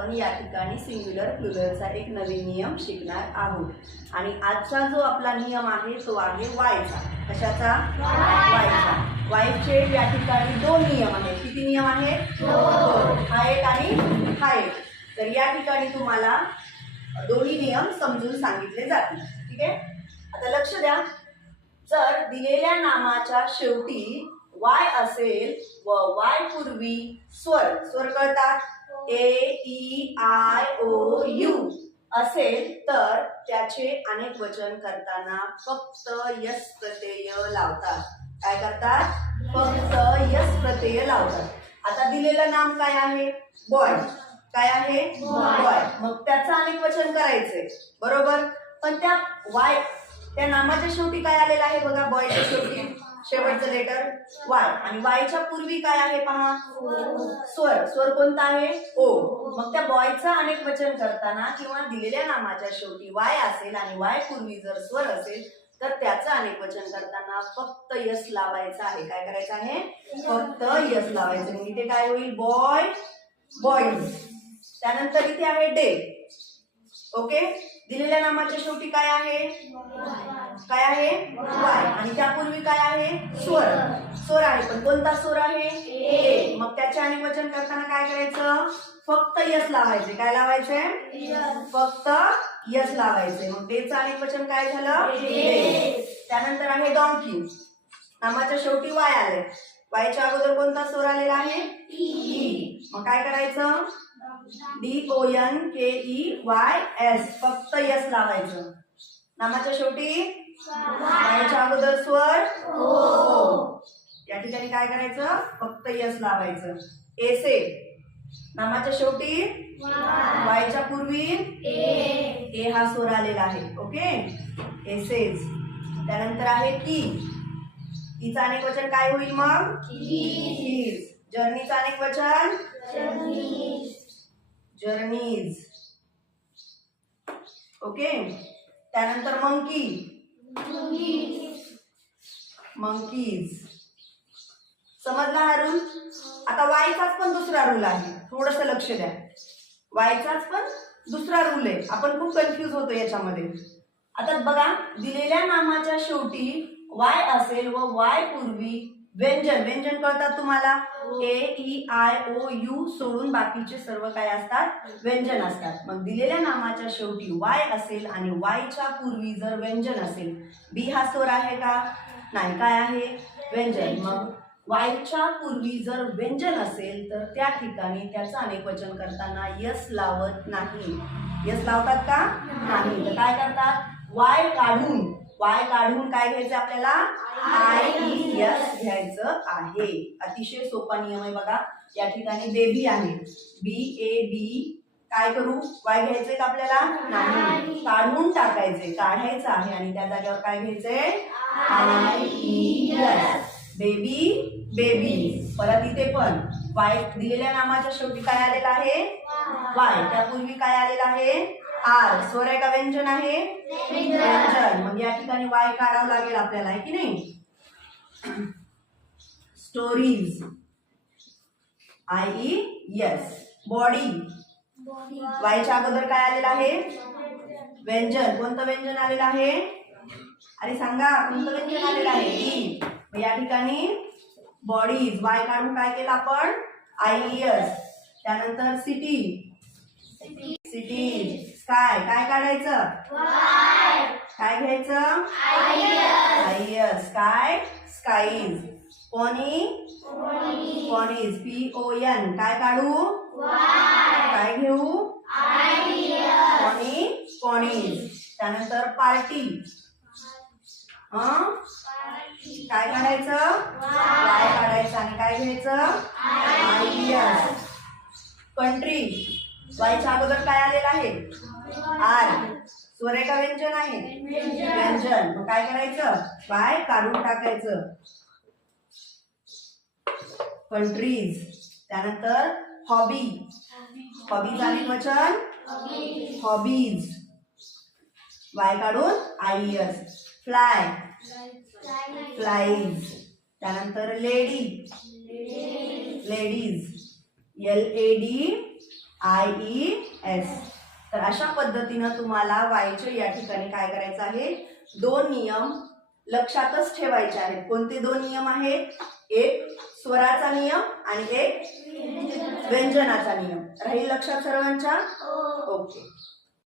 आपण या ठिकाणी सिंग्युलर प्लुरलचा एक नवीन नियम शिकणार आहोत। आणि आजचा जो आपला नियम आहे तो आहे वायचा। कशाचा? वायचा। वायचे या ठिकाणी दोन नियम आहेत। किती नियम आहेत? दोन। हा एक आणि हा एक। तर या ठिकाणी तुम्हाला दोन्ही नियम समजून सांगितले जातील। ठीक आहे, आता लक्ष द्या। जर दिलेल्या नामाच्या शेवटी वाय असेल व वाय पूर्वी स्वर कळतात ए ई आय ओ यू असेल तर त्याचे अनेक वचन करताना फक्त यस प्रत्यय लावतात। काय करतात? फक्त यस प्रत्यय लावतात। आता दिलेलं नाम काय आहे? बॉय। काय आहे? बॉय। मग त्याचं अनेक वचन करायचंय, बरोबर। पण त्या नामाच्या शेवटी काय आलेलं आहे बघा? बॉयच्या शेवटी शेवटचं लेटर वाय आणि वायच्या पूर्वी काय आहे पहा? स्वर कोणता आहे? ओ। मग त्या बॉयचं अनेक वचन करताना किंवा दिलेल्या नामाच्या शेवटी वाय असेल आणि वाय पूर्वी जर स्वर असेल तर त्याचं अनेक वचन करताना फक्त यस लावायचं आहे। काय करायचं आहे? फक्त यस लावायचं। मग इथे काय होईल? Boy, boys. त्यानंतर इथे आहे डे। ओके, दिलेल्या नामाच्या शेवटी काय आहे? काय आहे? वाय आणि त्यापूर्वी काय आहे? स्वर आहे। पण कोणता स्वर आहे? ए। मग त्याचे अनेक वचन करताना काय करायचं? फक्त यस लावायचे। काय लावायचे? फक्त यस लावायचे। मग डेचं अनेक वचन काय झालं? डे। त्यानंतर आहे डॉन्की। नामाच्या शेवटी वाय आले। वायच्या अगोदर कोणता स्वर आलेला आहे? ई। मग काय करायचं? DONKEYS फक्त यस लावायचं। नामाच्या शेवटी वायच्या अगोदर स्वर ओ। या ठिकाणी काय करायचं? फक्त यस लावायचं। एसे नामाच्या शेवटी वायच्या पूर्वी ए हा स्वर आलेला आहे। ओके, एसेज। त्यानंतर आहे की। कीचं अनेक वचन काय होईल मग? कीज। जर्नीचं अनेक वचन जर्नीज। ओके, त्यानंतर मंकी, मंकीज। समजला हा रूल? आता वायचाच पण दुसरा रूल आहे, थोडंसं लक्ष द्या। वायचाच पण दुसरा रूल आहे, आपण खूप कन्फ्यूज होतो याच्यामध्ये। आता बघा, दिलेल्या नामाच्या शेवटी वाय असेल व वाय पूर्वी व्यंजन कळतात तुम्हाला? ए ई आय ओ यू सोडून बाकीचे सर्व काय असतात? व्यंजन असतात। मग दिलेल्या नामाच्या शेवटी वाय असेल आणि वायच्या पूर्वी जर व्यंजन असेल, बी हा स्वर आहे का? नाही। काय आहे? व्यंजन। मग वायच्या पूर्वी जर व्यंजन असेल तर त्या ठिकाणी त्याचं अनेक वचन करताना यस लावत नाही। यस लावतात का? नाही। तर काय करतात? वाय काढून काय घ्यायचं आपल्याला? IES घ्यायचं आहे। अतिशय सोपा नियम आहे बघा। या ठिकाणी बेबी आहे, BAB। काय करू? वाय घ्यायचंय का आपल्याला? नाही, काढून टाकायचे। काढायचं आहे आणि त्या जागेवर काय घ्यायचंय? IES। बेबी। परत इथे पण वाय दिलेल्या नामाच्या शेवटी काय आलेला आहे? वाय। त्यापूर्वी काय आलेला आहे? आर। स्वर आहे का व्यंजन आहे? व्यंजन। मग या ठिकाणी वाय काढावं लागेल आपल्याला, आहे की नाही? Stories, IES। बॉडी, वायच्या अगोदर काय आलेलं आहे? व्यंजन। कोणतं व्यंजन आलेलं आहे? अरे सांगा, कोणतं व्यंजन आलेलं आहे? ई। या ठिकाणी बॉडीज। वाय काढून काय केलं आपण? IES। त्यानंतर सिटी, सिटीज। स्काय, काय काढायचं? काय घ्यायचं? IES। Sky, skies. Pony, ponies. PON। काय काढू? काय घेऊ? Pony, ponies. त्यानंतर पार्टी, काय काढायचं? वाय काढायचं आणि काय घ्यायचं? IES। कंट्री, वायच्या अगोदर काय आलेलं आहे? आर। स्वर आहे का व्यंजन आहे? व्यंजन। मग काय करायचं? वाय काढून टाकायचं। कंट्रीज। त्यानंतर हॉबी, हॉबीज अनेक वचन हॉबीज। वाय काढून IES। Fly, flies. त्यानंतर लेडी, लेडीज। LAD IES. तर अशा पद्धतीनं तुम्हाला वायचे या ठिकाणी काय करायचं आहे, 2 नियम लक्षातच ठेवायचे आहेत. कोणते 2 नियम आहेत? एक स्वराचा नियम आणि एक व्यंजनाचा नियम. राहील लक्षात सर्वांच्या? ओके.